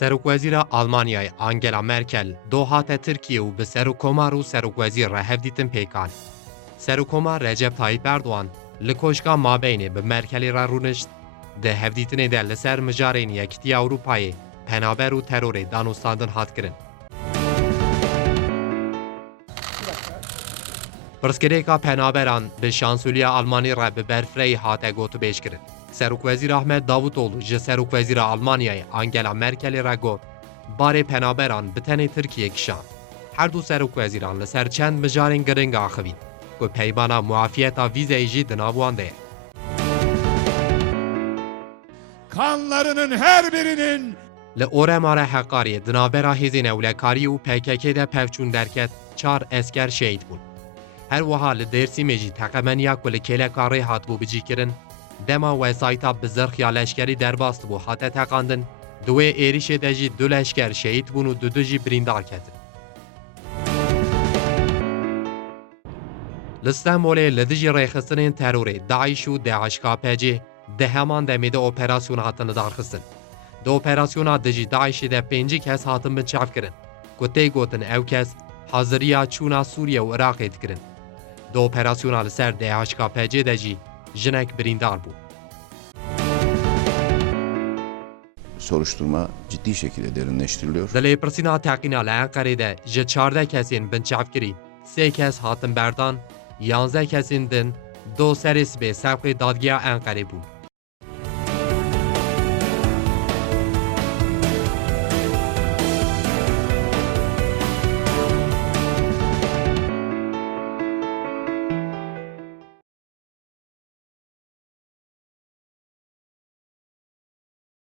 Serokvezîra Almanyayê Angela Merkel dohate Tirkiye û bi serokkomar û serokwezîr re hevdîtin pêkan. Serokkomar Recep Tayyip Erdoğan li koşka mabeyne bi Merkelê re rûnişt, di hevdîtinê de li ser mijarên Yekîtiya Ewropayê penaber û terorê danûstandin hat kirin. Pirsgirêka penaberan bi şansûliya Almanî re bi berfireyê hate gotûbêj kirin. Serokvezîr Ahmed Davutoğlu ji Serokvezîra Almanyayê Angela Merkelê re got, barê penaberan bi tenê Tirkiye kişand. Her du serokvezîran li ser çend mijarên giring axivîn, ku peybana muafiyeta vîzeyê jî di nav wan de ye. Kanlarının her birinin Li Oremara Heqariyê di navbera hêzên ewlekarî û PKK de pevçûn derket, 4 esker şehîd bûn. Her wiha li Dêrsimê jî teqemeniya ku li kêleka rê hatibû bicîkirin, dema wesayta bi zirxiya leşkerî derbas bû hate teqandin, di wê êrişê de jî 2 leşker şehîd bûn û du jî birîndar ketin. Li Stenbolê li dijî rêxistinên terorê Daeş û DHKPC di heman demê de operasyona hatin lidarxistin. Di operasyona dijî Daişê de 5 kes hatin bin çavkirin, ku tê gotin ew kes haziriya çûna Sûriye û Iraqê dikirin. Di operasyona li ser DHKPC de jî jinek birîndar bû. Soruşturma ciddi şekilde derinleştiriliyor. Di lêpirsîna teqîna li Enqerê de ji 14 kesên bin çavkirî 3 kes hatin berdan, 11 kesên din, 2 serê sibê sevqê dadgeya Enqerê bûn.